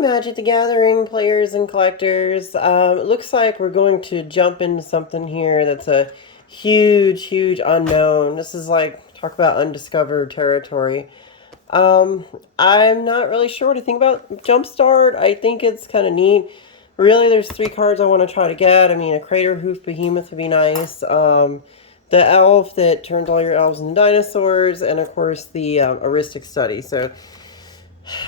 Magic the Gathering players and collectors. It looks like we're going to jump into something here that's a huge unknown. This is like, talk about undiscovered territory. I'm not really sure what to think about Jumpstart. I think it's kind of neat. Really, there's three cards I want to try to get. I mean, a Crater Hoof Behemoth would be nice. The elf that turns all your elves into dinosaurs, and of course the Aristic Study. So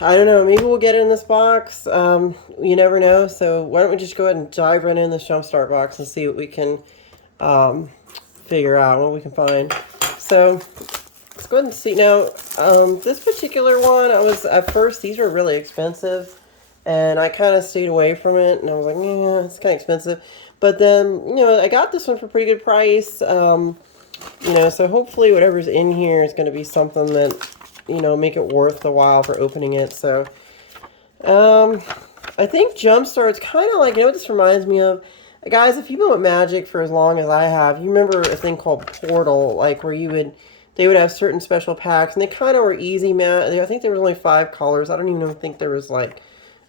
I don't know. Maybe we'll get it in this box. You never know. So why don't we just go ahead and dive right in this Jumpstart box and see what we can um, figure out, what we can find. So let's go ahead and see. Now, this particular one, I was at first, these were really expensive. And I kind of stayed away from it. And I was like, yeah, it's kind of expensive. But then, I got this one for a pretty good price. So hopefully whatever's in here is going to be something that make it worth the while for opening it. So, I think Jumpstart's kind of like, what this reminds me of? Guys, if you've been with Magic for as long as I have, you remember a thing called Portal, like where they would have certain special packs, and they kind of were easy, I think there was only 5 colors. I don't even think there was like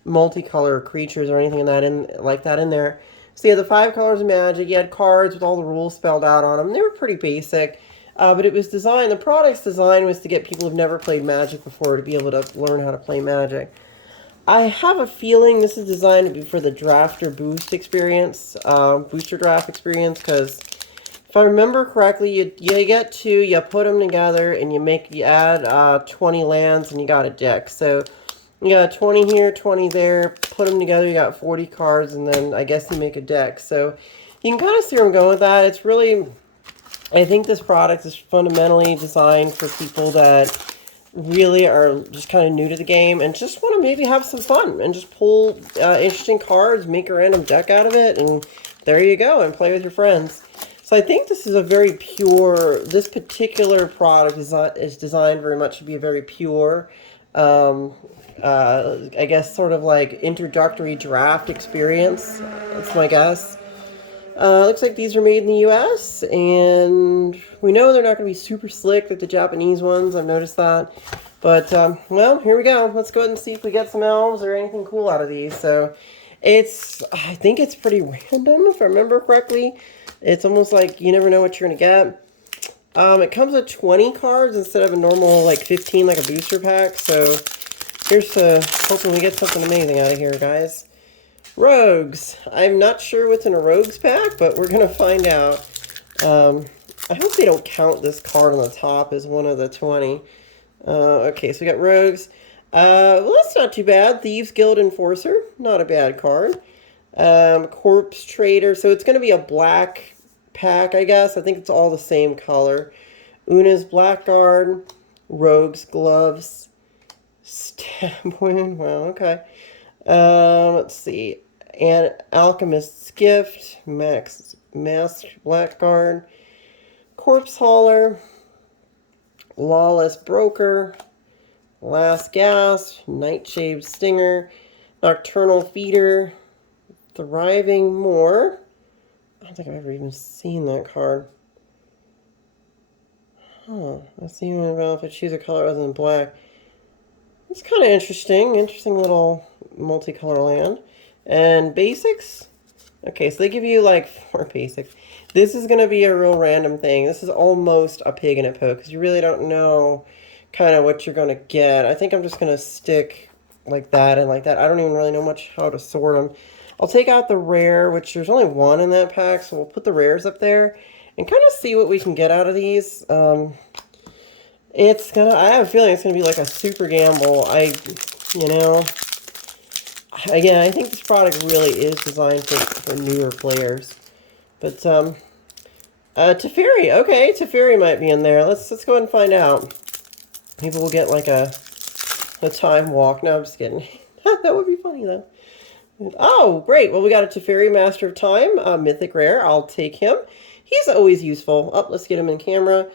multicolor creatures or anything like that in there. So you had the 5 colors of Magic, you had cards with all the rules spelled out on them. They were pretty basic. But it was designed, the product's design was to get people who've never played Magic before to be able to learn how to play Magic. I have a feeling this is designed to be for the drafter boost experience, booster draft experience, because if I remember correctly, you get 2, you put them together, and you add 20 lands, and you got a deck. So you got 20 here, 20 there, put them together, you got 40 cards, and then I guess you make a deck. So you can kind of see where I'm going with that. It's really, I think this product is fundamentally designed for people that really are just kind of new to the game and just want to maybe have some fun and just pull interesting cards, make a random deck out of it, and there you go, and play with your friends. So I think this is a very pure, this particular product is designed very much to be a very pure, I guess sort of like introductory draft experience. That's my guess. Looks like these are made in the US, and we know they're not going to be super slick like the Japanese ones. I've noticed that. But, well, here we go. Let's go ahead and see if we get some elves or anything cool out of these. So, I think it's pretty random, if I remember correctly. It's almost like you never know what you're going to get. It comes with 20 cards instead of a normal, like, 15, like a booster pack. So, here's to hoping we get something amazing out of here, guys. Rogues. I'm not sure what's in a Rogues pack, but we're going to find out. I hope they don't count this card on the top as one of the 20. Okay, so we got Rogues. Well, that's not too bad. Thieves Guild Enforcer. Not a bad card. Corpse Trader. So it's going to be a black pack, I guess. I think it's all the same color. Una's Blackguard. Rogues Gloves. Stab Wound. Wow, okay. Let's see. And Alchemist's Gift, Masked Blackguard, Corpse Hauler, Lawless Broker, Last Gasp, Nightshade Stinger, Nocturnal Feeder, Thriving Moor. I don't think I've ever even seen that card. Let's see if I choose a color other than black. It's kind of interesting. Interesting little multicolor land. And basics. Okay, so they give you like 4 basics. This is going to be a real random thing. This is almost a pig in a poke because you really don't know kind of what you're going to get. I think I'm just going to stick like that and like that. I don't even really know much how to sort them. I'll take out the rare, which there's only 1 in that pack, so we'll put the rares up there and kind of see what we can get out of these. I have a feeling it's gonna be like a super gamble. Again, I think this product really is designed for newer players. But Teferi, okay, Teferi might be in there. Let's go ahead and find out. Maybe we'll get like a time walk. No, I'm just kidding. That would be funny though. Oh, great. Well, we got a Teferi Master of Time, mythic rare. I'll take him. He's always useful. Let's get him in camera.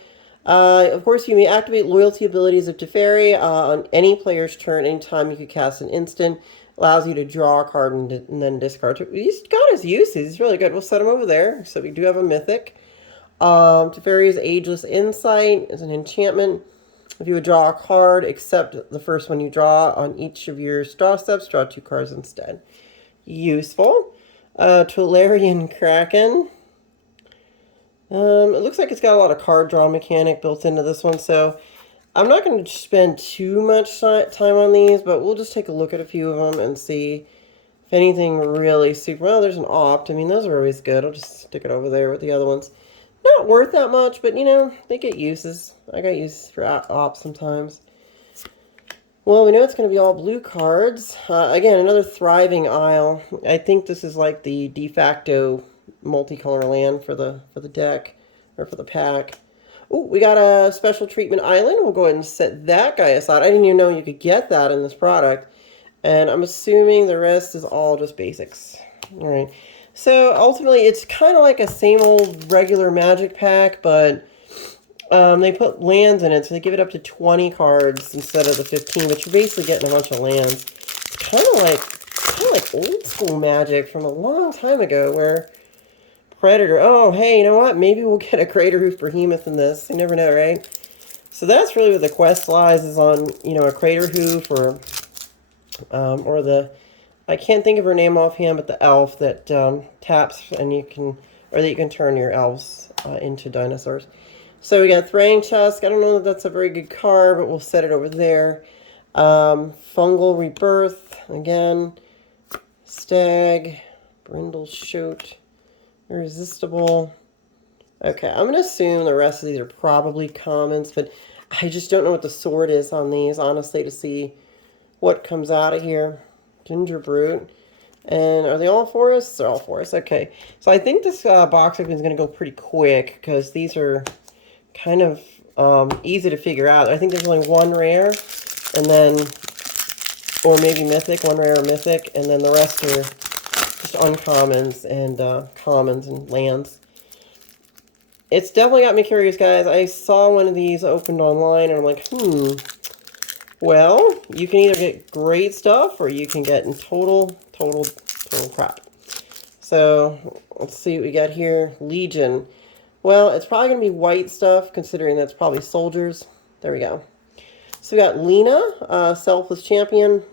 Of course, you may activate loyalty abilities of Teferi on any player's turn. Anytime you could cast an instant. Allows you to draw a card and then discard. He's got his uses. He's really good. We'll set him over there. So we do have a mythic. Teferi's Ageless Insight is an enchantment. If you would draw a card, except the first one you draw on each of your draw steps, draw 2 cards instead. Useful. Tolarian Kraken. It looks like it's got a lot of card draw mechanic built into this one, so I'm not going to spend too much time on these, but we'll just take a look at a few of them and see if anything really super... Well, there's an opt. I mean, those are always good. I'll just stick it over there with the other ones. Not worth that much, but, you know, they get uses. I got uses for opt sometimes. Well, we know it's going to be all blue cards. Again, another thriving isle. I think this is like the de facto multicolor land for the deck, or for the pack. Oh, we got a special treatment island. We'll go ahead and set that guy aside. I didn't even know you could get that in this product. And I'm assuming the rest is all just basics. All right. So ultimately, it's kind of like a same old regular Magic pack, but they put lands in it, so they give it up to 20 cards instead of the 15, but you're basically getting a bunch of lands. It's kind of like old school Magic from a long time ago, where Predator. Oh, hey, you know what? Maybe we'll get a Crater Hoof Behemoth in this. You never know, right? So that's really what the quest lies, is on, you know, a Crater Hoof or the, I can't think of her name offhand, but the elf that taps and you can, or that you can turn your elves into dinosaurs. So we got Thraying Tusk. I don't know that that's a very good card, but we'll set it over there. Fungal Rebirth, again. Stag, Brindle Shoot, Irresistible. Okay, I'm going to assume the rest of these are probably commons, but I just don't know what the sword is on these, honestly, to see what comes out of here. Ginger Brute. And are they all forests? They're all forests. Okay. So I think this box opening is going to go pretty quick, because these are kind of easy to figure out. I think there's only one rare, and then, or maybe mythic, one rare or mythic, and then the rest are just uncommons and commons and lands. It's definitely got me curious, guys. I saw one of these opened online, and I'm like, well, you can either get great stuff, or you can get in total crap. So, let's see what we got here. Legion. Well, it's probably going to be white stuff, considering that's probably soldiers. There we go. So we got Lena, Selfless Champion.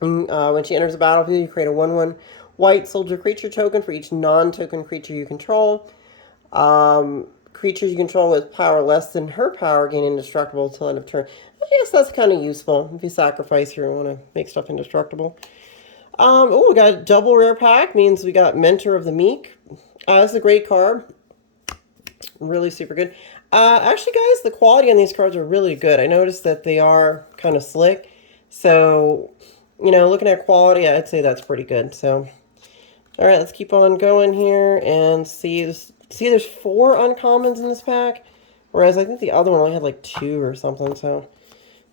When she enters the battlefield, you create a 1/1 white soldier creature token for each non-token creature you control. Creatures you control with power less than her power gain indestructible until end of turn. I guess that's kind of useful if you sacrifice here and want to make stuff indestructible. Oh, we got a double rare pack. Means we got Mentor of the Meek. That's a great card. Really super good. Actually, guys, the quality on these cards are really good. I noticed that they are kind of slick. So, you know, looking at quality, I'd say that's pretty good. So, all right, let's keep on going here and see this. See, there's 4 uncommons in this pack, whereas I think the other one only had like 2 or something. So,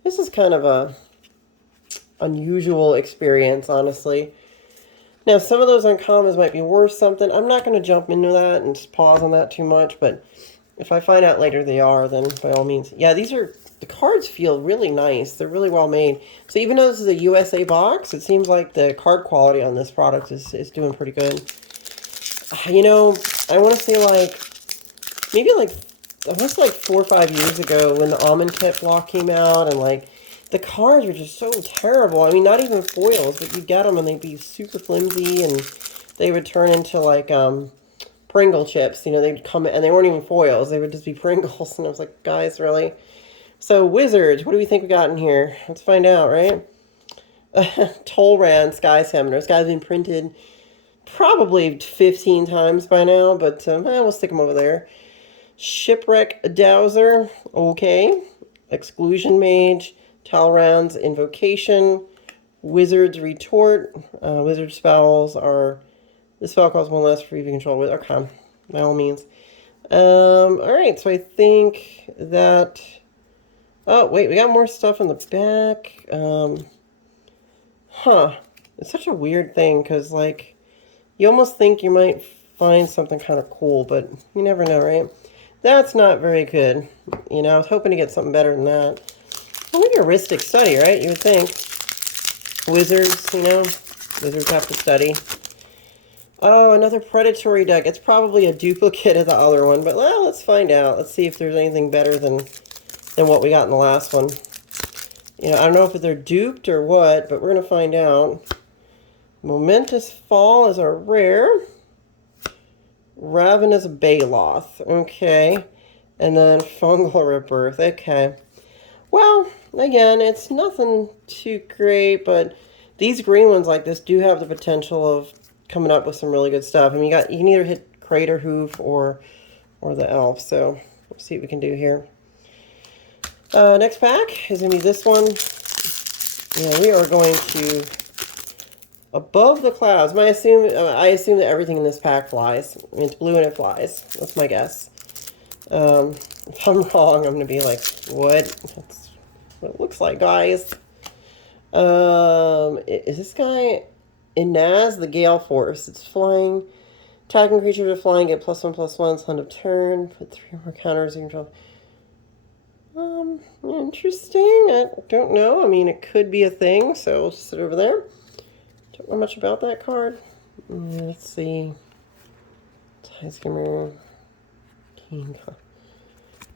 this is kind of a unusual experience, honestly. Now, some of those uncommons might be worth something. I'm not going to jump into that and just pause on that too much, but if I find out later they are, then by all means. Yeah, the cards feel really nice. They're really well made. So even though this is a USA box, it seems like the card quality on this product is doing pretty good. You know, I want to say like, maybe like, almost like 4 or 5 years ago when the Almond Kit block came out, and like, the cards were just so terrible. I mean, not even foils, but you'd get them and they'd be super flimsy, and they would turn into like Pringle chips. You know, they'd come, and they weren't even foils. They would just be Pringles. And I was like, guys, really? So, Wizards, what do we think we got in here? Let's find out, right? Tolran Sky Summoner. This guy's been printed probably 15 times by now, but we'll stick him over there. Shipwreck Dowser. Okay. Exclusion Mage. Talrand's Invocation, Wizard's Retort. Wizard spells are, this spell costs 1 less for you to control with. Okay, by all means. Alright, so I think that, oh, wait, we got more stuff in the back. It's such a weird thing, because, like, you almost think you might find something kind of cool, but you never know, right? That's not very good. You know, I was hoping to get something better than that. Well, maybe a Ristic Study, right? You would think. Wizards, you know. Wizards have to study. Oh, another Predatory deck. It's probably a duplicate of the other one, but well, let's find out. Let's see if there's anything better than than what we got in the last one. You know, I don't know if they're duped or what, but we're going to find out. Momentous Fall is our rare. Ravenous Baloth. Okay. And then Fungal Rebirth. Okay. Well, again, it's nothing too great, but these green ones like this do have the potential of coming up with some really good stuff. I mean, you can either hit Crater Hoof or the Elf. So let's see what we can do here. Next pack is going to be this one. Yeah, we are going to Above the Clouds. I assume that everything in this pack flies. I mean, it's blue and it flies. That's my guess. If I'm wrong, I'm going to be like, what? That's what it looks like, guys. Is this guy Inaz, the Gale Force? It's flying. Attacking creatures are flying, get +1/+1, end of turn. Put 3 more counters in control. Interesting. I don't know. I mean, it could be a thing, so we'll just sit over there. Don't know much about that card. Let's see. Tide Skimmer. King.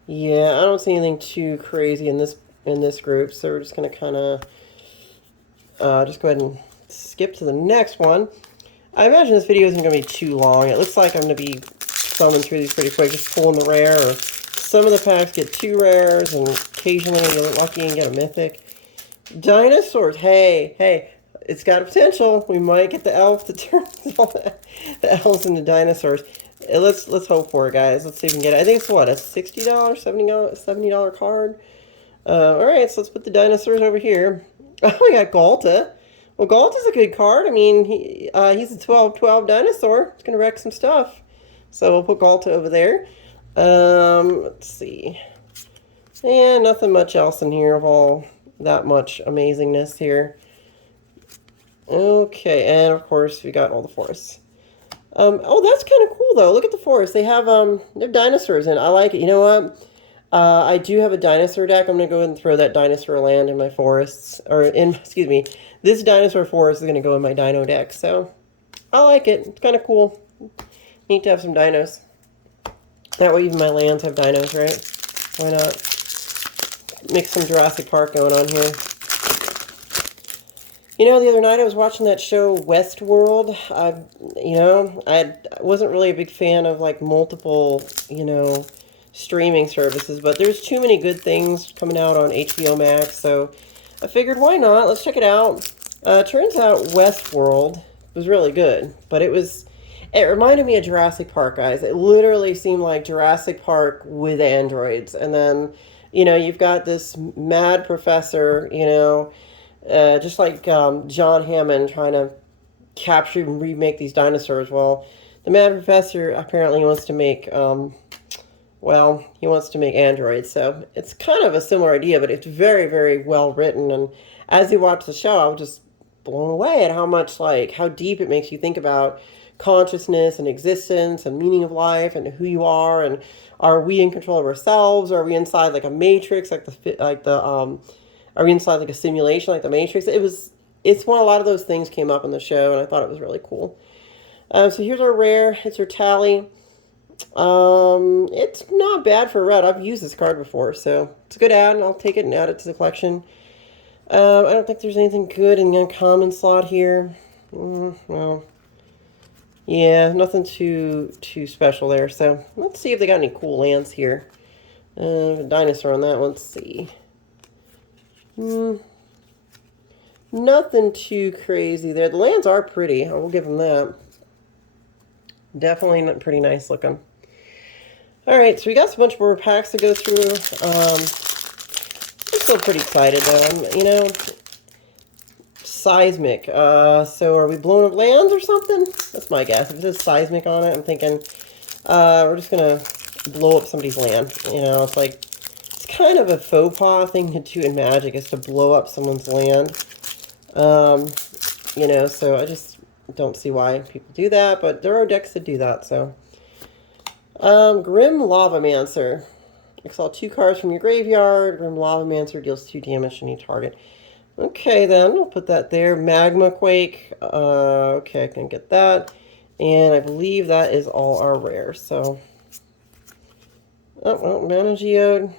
Yeah, I don't see anything too crazy in this group, so we're just gonna kind of just go ahead and skip to the next one. I imagine this video isn't gonna be too long. It looks like I'm gonna be thumbing through these pretty quick, just pulling the rare. Or some of the packs get 2 rares, and occasionally you get lucky and get a mythic. Dinosaurs. Hey. It's got potential. We might get the elf to turn the elves into dinosaurs. Let's hope for it, guys. Let's see if we can get it. I think it's what, a $60, $70 card. All right, so let's put the dinosaurs over here. Oh, we got Galta. Well, Galta's a good card. I mean, he's a 12/12 dinosaur. It's gonna wreck some stuff. So we'll put Galta over there. Let's see. And nothing much else in here of all that much amazingness here. Okay, and of course we got all the forests. Oh, that's kind of cool though. Look at the forest. They have they're dinosaurs, and I like it. You know what? I do have a dinosaur deck. I'm gonna go ahead and throw that dinosaur land in my forests, or in excuse me, this dinosaur forest is gonna go in my dino deck. So I like it. It's kind of cool. Neat to have some dinos. That way even my lands have dinos, right? Why not? Mix some Jurassic Park going on here. You know, the other night I was watching that show Westworld. I wasn't really a big fan of like multiple, streaming services, but there's too many good things coming out on HBO Max, so I figured why not? Let's check it out. Turns out Westworld was really good, but it reminded me of Jurassic Park, guys. It literally seemed like Jurassic Park with androids, and then, you've got this mad professor, just like John Hammond trying to capture and remake these dinosaurs. Well, the Mad Professor apparently wants to make, he wants to make androids. So it's kind of a similar idea, but it's very, very well written. And as you watch the show, I was just blown away at how deep it makes you think about consciousness and existence and meaning of life and who you are, and are we in control of ourselves? Are we inside like a matrix, are we inside like a simulation like the Matrix? It's when a lot of those things came up in the show, and I thought it was really cool. So here's our rare. It's our tally. It's not bad for red. I've used this card before, so it's a good add, and I'll take it and add it to the collection. I don't think there's anything good in the uncommon slot here. Well, yeah, nothing too special there. So let's see if they got any cool lands here. A dinosaur on that one. Let's see. Nothing too crazy there. The lands are pretty. I will give them that. Definitely pretty nice looking. Alright, so we got a bunch more packs to go through. I'm still pretty excited though. Seismic. So are we blowing up lands or something? That's my guess. If it says seismic on it, I'm thinking we're just going to blow up somebody's land. It's like, kind of a faux pas thing to do in Magic is to blow up someone's land. So I just don't see why people do that, but there are decks that do that, so. Grim Lavamancer. Exile 2 cards from your graveyard. Grim Lavamancer deals 2 damage to any target. Okay, then, we'll put that there. Magma Quake. Okay, I can get that. And I believe that is all our rares, so. Oh, well, Mana Geode.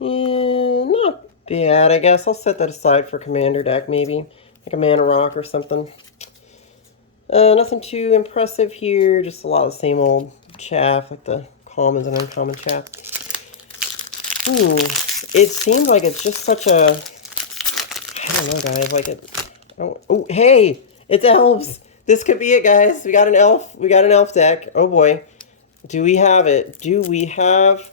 Yeah, not bad, I guess. I'll set that aside for commander deck, maybe. Like a mana rock or something. Nothing too impressive here. Just a lot of the same old chaff, like the commons and uncommon chaff. Ooh, it seems like it's just such a... I don't know, guys. Like it... Oh, hey! It's elves! This could be it, guys. We got an elf. We got an elf deck. Oh, boy. Do we have it? Do we have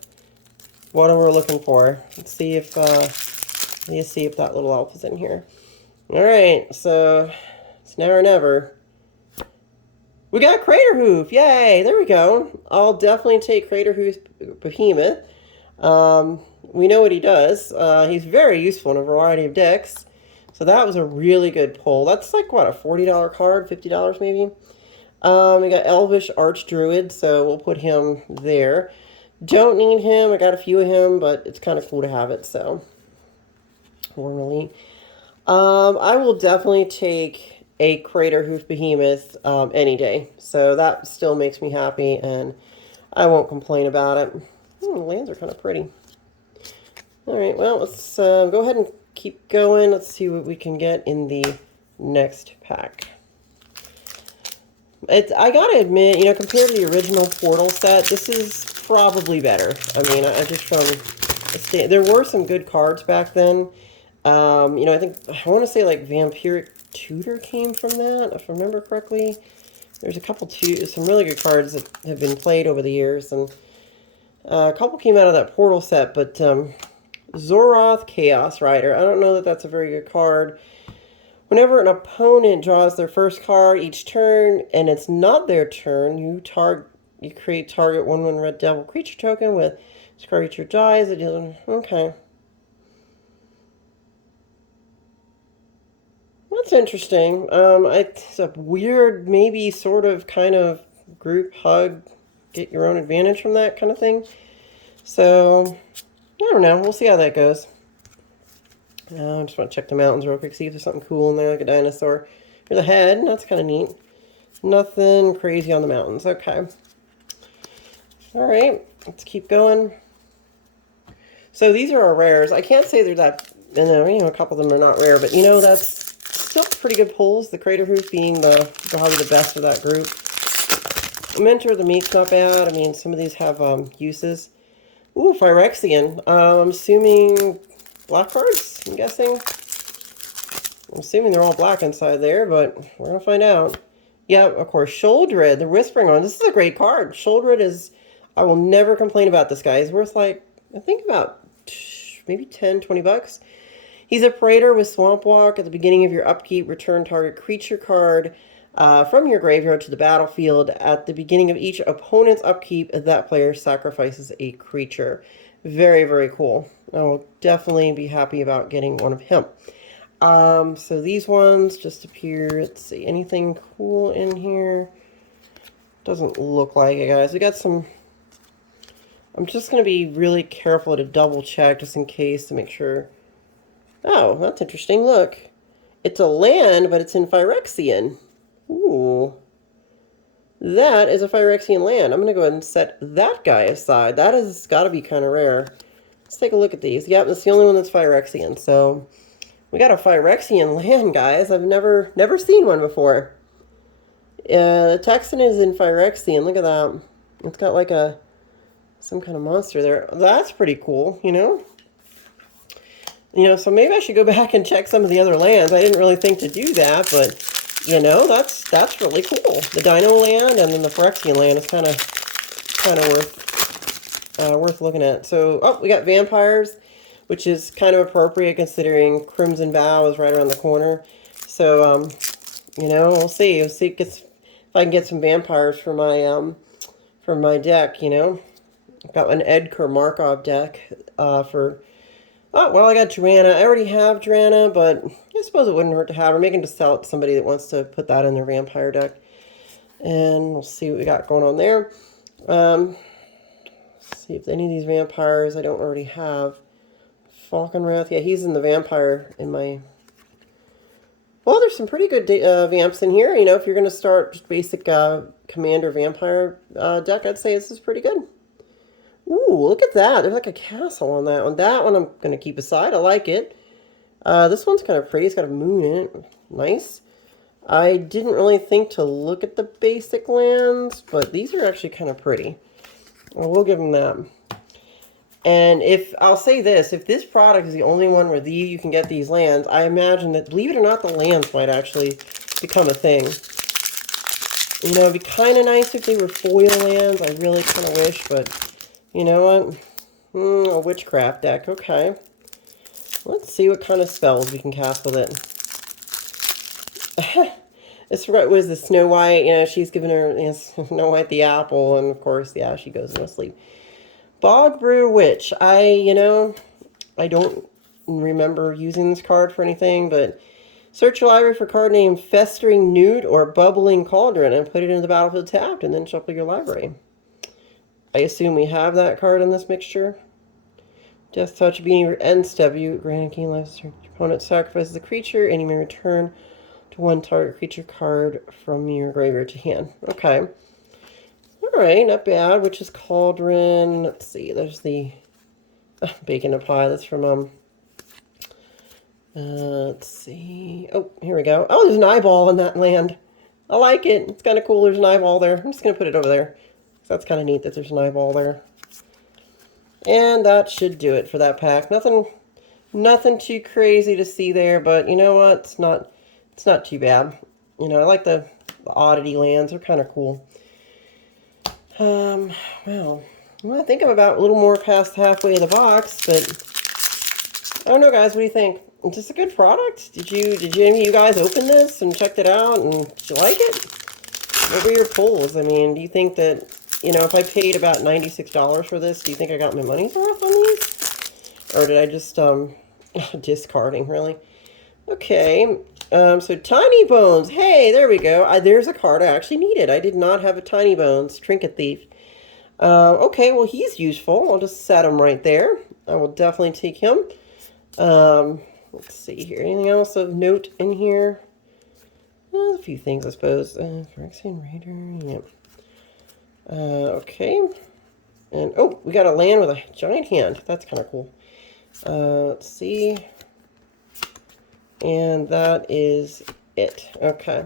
what we're looking for? Let's see if that little elf is in here. Alright, so it's now or never. We got Crater Hoof! Yay! There we go. I'll definitely take Crater Hoof Behemoth. We know what he does. He's very useful in a variety of decks. So that was a really good pull. That's like, what, a $40 card? $50 maybe? We got Elvish Archdruid, so we'll put him there. Don't need him. I got a few of him, but it's kind of cool to have it, so. Normally. I will definitely take a Crater Hoof Behemoth any day. So that still makes me happy, and I won't complain about it. The lands are kind of pretty. Alright, well, let's go ahead and keep going. Let's see what we can get in the next pack. I gotta admit, you know, compared to the original Portal set, this is probably better. I mean, I just from... There were some good cards back then. You know, I want to say like Vampiric Tutor came from that, if I remember correctly. There's a couple, some really good cards that have been played over the years, and a couple came out of that Portal set, but Zoroth Chaos Rider, I don't know that that's a very good card. Whenever an opponent draws their first card each turn, and it's not their turn, you create target 1/1 red devil creature token with this creature dies. Okay. That's interesting. It's a weird, maybe sort of kind of group hug, get your own advantage from that kind of thing. So, I don't know. We'll see how that goes. I just want to check the mountains real quick, see if there's something cool in there, like a dinosaur. Here's a head. That's kind of neat. Nothing crazy on the mountains. Okay. All right. Let's keep going. So these are our rares. I can't say they're that, you know, a couple of them are not rare, but, you know, that's still pretty good pulls. The Crater Hoof being probably the best of that group. Mentor of the Meek's not bad. I mean, some of these have uses. Ooh, Phyrexian. I'm assuming black cards, I'm guessing. I'm assuming they're all black inside there, but we're going to find out. Yep, of course, Sholdred, the Whispering One. This is a great card. Sholdred is, I will never complain about this guy. He's worth like, I think about maybe 10, 20 bucks. He's a Praetor with Swamp Walk. At the beginning of your upkeep, return target creature card from your graveyard to the battlefield. At the beginning of each opponent's upkeep, that player sacrifices a creature. Very, very cool. I will definitely be happy about getting one of him. So these ones just appear. Let's see, anything cool in here? Doesn't look like it, guys. We got some... I'm just going to be really careful to double check just in case to make sure... Oh, that's interesting. Look. It's a land, but it's in Phyrexian. Ooh. That is a Phyrexian land. I'm going to go ahead and set that guy aside. That has got to be kind of rare. Let's take a look at these. Yep, that's the only one that's Phyrexian. So, we got a Phyrexian land, guys. I've never seen one before. The Texan is in Phyrexian. Look at that. It's got like some kind of monster there. That's pretty cool, you know? You know, so maybe I should go back and check some of the other lands. I didn't really think to do that, but, you know, that's really cool. The Dino land and then the Phyrexian land is kind of worth looking at. So, oh, we got vampires, which is kind of appropriate considering Crimson Vow is right around the corner. So, you know, we'll see. We'll see if I can get some vampires for my deck, you know. I've got an Edgar Markov deck for... Oh, well, I got Drana. I already have Drana, but I suppose it wouldn't hurt to have her. Maybe just sell it to somebody that wants to put that in their vampire deck. And we'll see what we got going on there. See if any of these vampires I don't already have. Falconwrath. Yeah, he's in the vampire in my... Well, there's some pretty good vamps in here. You know, if you're going to start just basic commander vampire deck, I'd say this is pretty good. Ooh, look at that. There's like a castle on that one. That one I'm going to keep aside. I like it. This one's kind of pretty. It's got a moon in it. Nice. I didn't really think to look at the basic lands, but these are actually kind of pretty. Well, we'll give them that. And if, I'll say this, if this product is the only one where you can get these lands, I imagine that, believe it or not, the lands might actually become a thing. You know, it'd be kind of nice if they were foil lands. I really kind of wish, but you know what? A witchcraft deck. Okay. Let's see what kind of spells we can cast with it. It's right, was the Snow White, you know, she's giving her, you know, Snow White the apple, and of course, yeah, she goes into sleep. Bog Brew Witch. I don't remember using this card for anything, but search your library for a card named Festering Newt or Bubbling Cauldron and put it into the battlefield tapped, and then shuffle your library. I assume we have that card in this mixture. Death Touch, being your end step, you granted gain life. Your opponent sacrifices a creature, and you may return to one target creature card from your graveyard to hand. Okay. Alright, not bad. Witch's Cauldron. Let's see, there's the Bacon and Pie. That's from, let's see. Oh, here we go. Oh, there's an eyeball in that land. I like it. It's kind of cool. There's an eyeball there. I'm just going to put it over there. So that's kind of neat that there's an eyeball there. And that should do it for that pack. Nothing too crazy to see there, but you know what? It's not too bad. You know, I like the oddity lands. They're kind of cool. Well, I think I'm about a little more past halfway of the box, but I don't know, guys. What do you think? Is this a good product? Did any of you guys open this and checked it out, and did you like it? What were your pulls? I mean, do you think that, you know, if I paid about $96 for this, do you think I got my money's worth on these? Or did I just, discarding, really? Okay, so Tiny Bones. Hey, there we go. There's a card I actually needed. I did not have a Tiny Bones Trinket Thief. Okay, well, he's useful. I'll just set him right there. I will definitely take him. Let's see here. Anything else of note in here? A few things, I suppose. Phyrexian Raider, yep. Okay. And, oh, we got a land with a giant hand. That's kind of cool. Let's see. And that is it. Okay.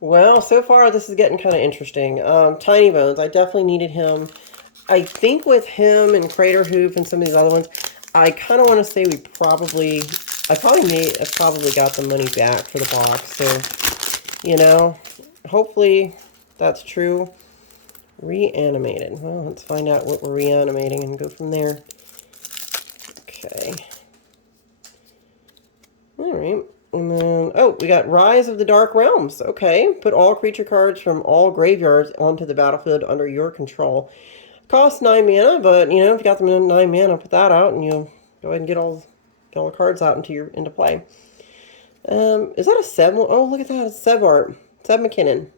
Well, so far this is getting kind of interesting. Tiny Bones, I definitely needed him. I think with him and Crater Hoop and some of these other ones, I kind of want to say I probably got the money back for the box. So, you know, hopefully that's true. Reanimated. Well, let's find out what we're reanimating and go from there. Okay. Alright. And then, oh, we got Rise of the Dark Realms. Okay. Put all creature cards from all graveyards onto the battlefield under your control. Costs 9 mana, but, you know, if you got them in 9 mana, put that out and you go ahead and get all the cards out into play. Is that a Seb? Oh, look at that. It's Seb art. Seb McKinnon.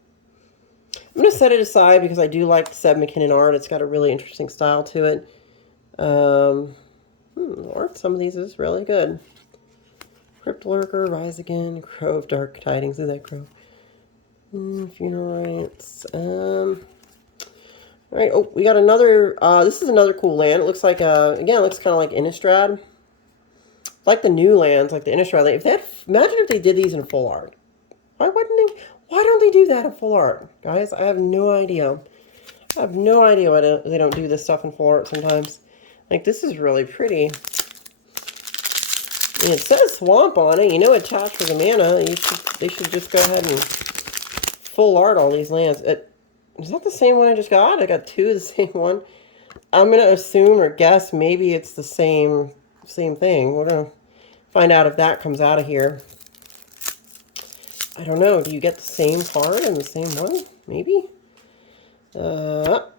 I'm going to set it aside because I do like the Seb McKinnon art. It's got a really interesting style to it. Art, some of these is really good. Crypt Lurker, Rise Again, Crow of Dark Tidings. Is that Crow? Funeral Rites. Alright, oh, we got another, this is another cool land. It looks like, again, it looks kind of like Innistrad. Like the new lands, like the Innistrad land. Imagine if they did these in full art. Why don't they do that in full art? Guys, I have no idea. I have no idea why they don't do this stuff in full art sometimes. Like, this is really pretty. And it says Swamp on it. You know, attached with the mana. They should just go ahead and full art all these lands. Is that the same one I just got? I got two of the same one. I'm going to assume or guess maybe it's the same thing. We're going to find out if that comes out of here. I don't know. Do you get the same card in the same one? Maybe? No,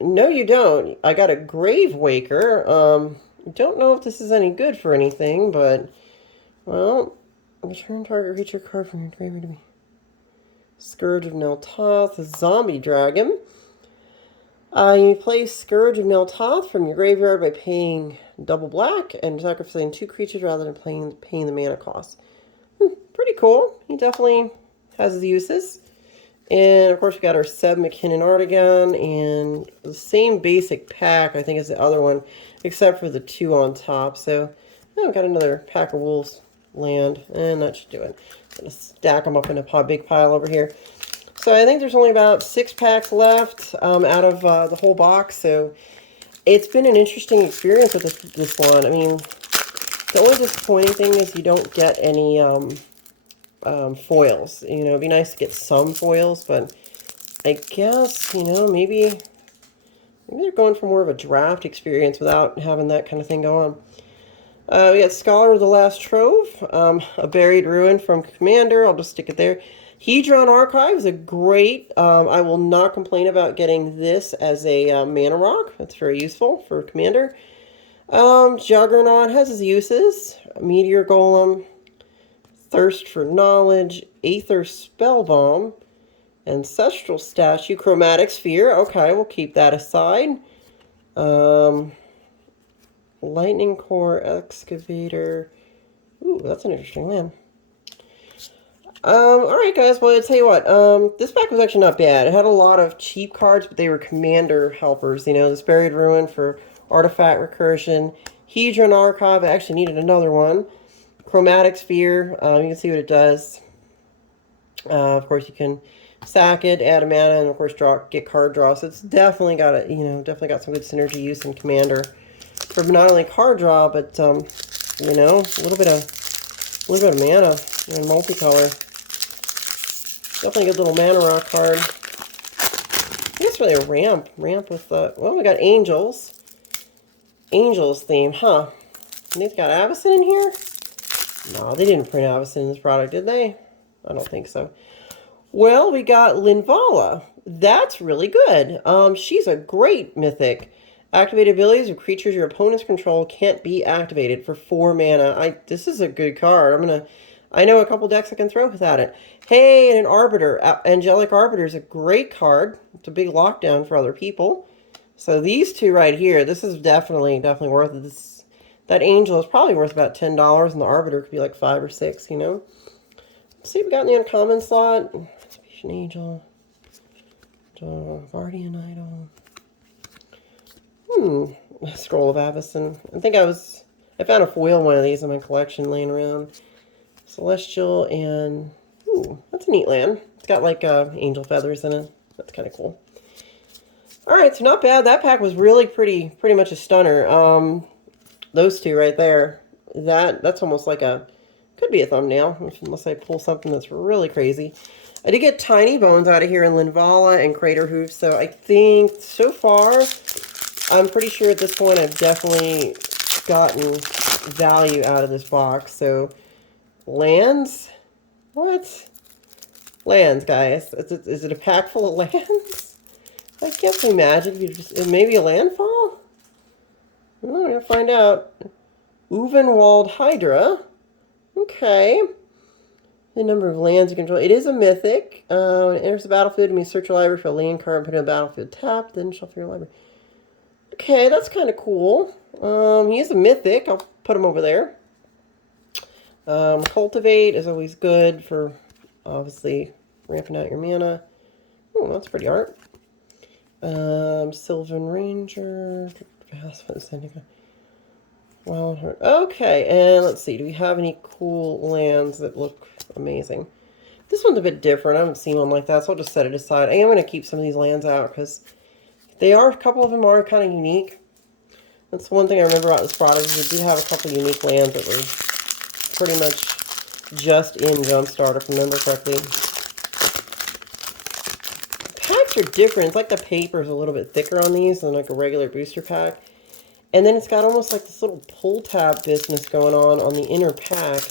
you don't. I got a Grave Waker. Don't know if this is any good for anything, but, well, return target creature card from your graveyard to me. Scourge of Neltoth, a zombie dragon. You play Scourge of Neltoth from your graveyard by paying double black and sacrificing 2 creatures rather than paying the mana cost. Pretty cool. He definitely has his uses. And of course we got our Seb McKinnon art again, and the same basic pack I think as the other one, except for the 2 on top. So oh, we got another pack of Wolves land, and that should do it. I'm gonna stack them up in a big pile over here. So I think there's only about 6 packs left out of the whole box. So it's been an interesting experience with this one. I mean, the only disappointing thing is you don't get any foils. You know, it'd be nice to get some foils, but I guess, you know, maybe they're going for more of a draft experience without having that kind of thing go on. We got Scholar of the Last Trove, a Buried Ruin from Commander. I'll just stick it there. Hedron Archive is a great, I will not complain about getting this as a mana rock. That's very useful for Commander. Juggernaut has his uses. Meteor Golem, Thirst for Knowledge, Aether Spellbomb, Ancestral Statue, Chromatic Sphere. Okay, we'll keep that aside. Lightning Core, Excavator. Ooh, that's an interesting land. Alright guys, well I'll tell you what, this pack was actually not bad. It had a lot of cheap cards, but they were commander helpers. You know, this Buried Ruin for Artifact Recursion. Hedron Archive, I actually needed another one. Chromatic Sphere, you can see what it does. Of course you can sack it, add a mana, and of course get card draw. So it's definitely got a, you know, definitely got some good synergy use in Commander. For not only card draw, but you know, a little bit of mana and multicolor. Definitely a good little mana rock card. I guess really a ramp with well, we got Angels theme, huh? And they've got Avacyn in here? No, they didn't print Avacyn in this product, did they? I don't think so. Well, we got Linvala. That's really good. She's a great mythic. Activate abilities of creatures your opponents control can't be activated for 4 mana. This is a good card. I know a couple decks I can throw without it. Hey, and an Arbiter. Angelic Arbiter is a great card. It's a big lockdown for other people. So these two right here, this is definitely worth it. That Angel is probably worth about $10, and the Arbiter could be like 5 or 6, you know. Let's see what we got in the uncommon slot. Execution Angel. Guardian Idol. Scroll of Avacyn. I found a foil one of these in my collection laying around. Celestial and, ooh, that's a neat land. It's got like angel feathers in it. That's kind of cool. Alright, so not bad. That pack was really pretty much a stunner. Those two right there, that's almost like could be a thumbnail, unless I pull something that's really crazy. I did get Tiny Bones out of here in Linvala and Crater Hoof, so I think so far, I'm pretty sure at this point I've definitely gotten value out of this box. So, lands? What? Lands, guys. Is it a pack full of lands? I can't play Magic. Maybe a landfall? Well, we're going to find out. Uvenwald Hydra. Okay. The number of lands you control. It is a mythic. When it enters the battlefield, you may search your library for a land card and put it in the battlefield tapped, then shuffle your library. Okay, that's kind of cool. He is a mythic. I'll put him over there. Cultivate is always good for, obviously, ramping out your mana. Oh, that's pretty art. Sylvan Ranger. Wild Heart. Okay, and let's see. Do we have any cool lands that look amazing? This one's a bit different. I haven't seen one like that, so I'll just set it aside. I am going to keep some of these lands out because a couple of them are kind of unique. That's one thing I remember about this product is it did have a couple of unique lands that were pretty much just in Jumpstart, if I remember correctly. Packs are different. It's like the paper is a little bit thicker on these than like a regular booster pack. And then it's got almost like this little pull tab business going on the inner pack.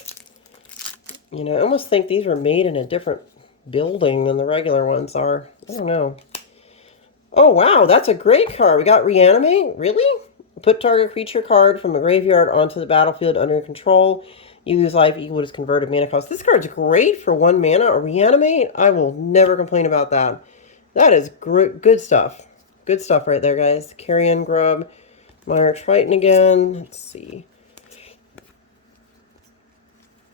You know, I almost think these were made in a different building than the regular ones are. I don't know. Oh, wow, that's a great card. We got Reanimate? Really? Put target creature card from a graveyard onto the battlefield under your control. You lose life equal to its converted mana cost. This card's great for 1 mana. A Reanimate? I will never complain about that. That is good stuff. Good stuff right there, guys. Carrion Grub. Mire Triton again. Let's see.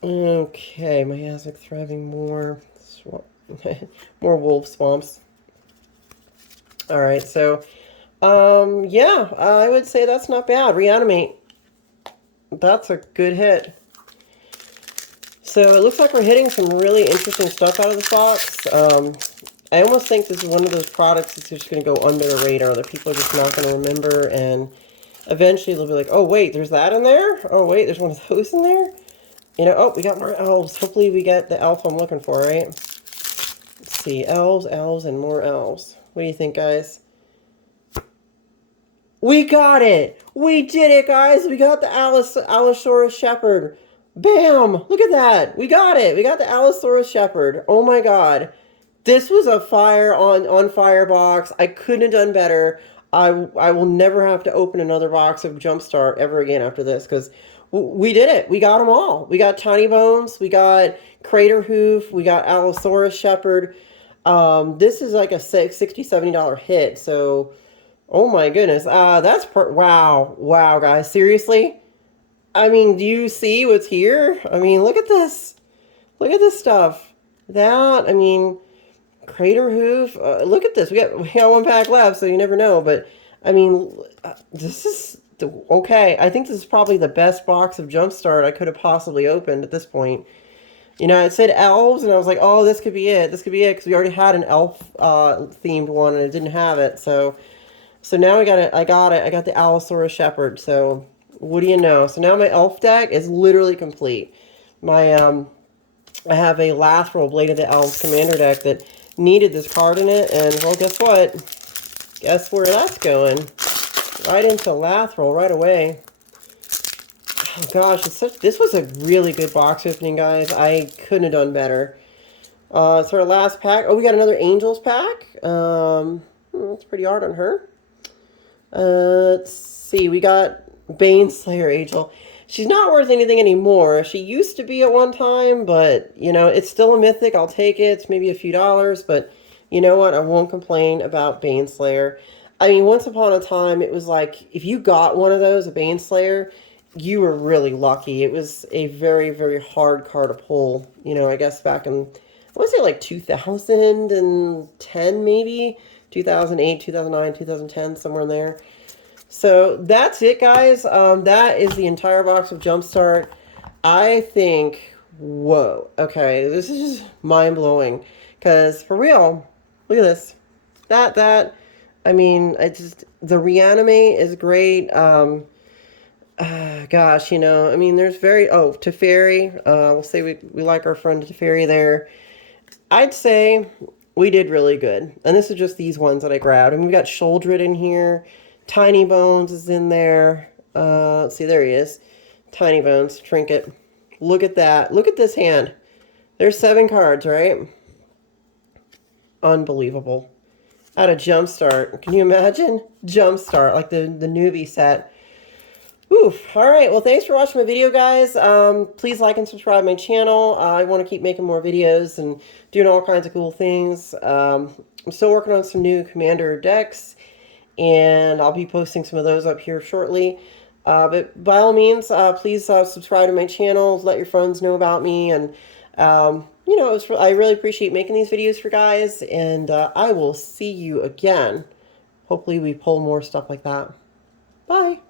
Okay, Miasmic Thriving More. More wolf swamps. All right, so yeah, I would say that's not bad. Reanimate. That's a good hit. So it looks like we're hitting some really interesting stuff out of this box. I almost think this is one of those products that's just going to go under the radar, that people are just not going to remember, and eventually they'll be like, oh, wait, there's that in there? Oh, wait, there's one of those in there? You know, oh, we got more elves. Hopefully we get the elf I'm looking for, right? Let's see, elves, elves, and more elves. What do you think, guys? We got it! We did it, guys! We got the Allosaurus Shepherd. Bam! Look at that! We got it! We got the Allosaurus Shepherd. Oh my god. This was a fire on fire box. I couldn't have done better. I will never have to open another box of Jumpstart ever again after this, because we did it. We got them all. We got Tiny Bones. We got Crater Hoof. We got Allosaurus Shepherd. This is like a $60, $70 hit. So, oh my goodness. That's wow. Wow, guys. Seriously? I mean, do you see what's here? I mean, look at this. Look at this stuff. That, I mean, Crater Hoof. Look at this. We got one pack left, so you never know. But I mean, this is okay. I think this is probably the best box of Jumpstart I could have possibly opened at this point. You know, it said elves, and I was like, oh, this could be it. This could be it, because we already had an elf themed one, and it didn't have it. So now I got it. I got it. I got the Allosaurus Shepherd. So what do you know? So now my elf deck is literally complete. My I have a Lathril Blade of the Elves commander deck that needed this card in it, and well, guess what? Guess where that's going? Right into Lathril right away. Oh gosh, this was a really good box opening, guys. I couldn't have done better. It's our last pack. Oh, we got another Angels pack. That's pretty hard on her. Let's see. We got Baneslayer Angel. She's not worth anything anymore. She used to be at one time, but, you know, it's still a mythic. I'll take it. It's maybe a few dollars, but you know what? I won't complain about Baneslayer. I mean, once upon a time, it was like, if you got one of those, a Baneslayer, you were really lucky. It was a very, very hard card to pull. You know, I guess back in, I want to say like 2010, maybe? 2008, 2009, 2010, somewhere in there. So that's it, guys. That is the entire box of Jumpstart. I think, whoa, okay, this is just mind-blowing. Because, for real, look at this. I mean, the Reanimate is great. Gosh, you know, I mean, there's Teferi. We'll say we like our friend Teferi there. I'd say we did really good. And this is just these ones that I grabbed. I mean, we got Sholdred in here. Tiny Bones is in there. Let's see, there he is. Tiny Bones, Trinket. Look at that. Look at this hand. There's 7 cards, right? Unbelievable. Out of Jumpstart. Can you imagine? Jumpstart, like the newbie set. Oof. All right. Well, thanks for watching my video, guys. Please like and subscribe to my channel. I want to keep making more videos and doing all kinds of cool things. I'm still working on some new Commander decks, and I'll be posting some of those up here shortly. But by all means, please subscribe to my channel, let your friends know about me, and you know, I really appreciate making these videos for guys, and I will see you again. Hopefully we pull more stuff like that. Bye!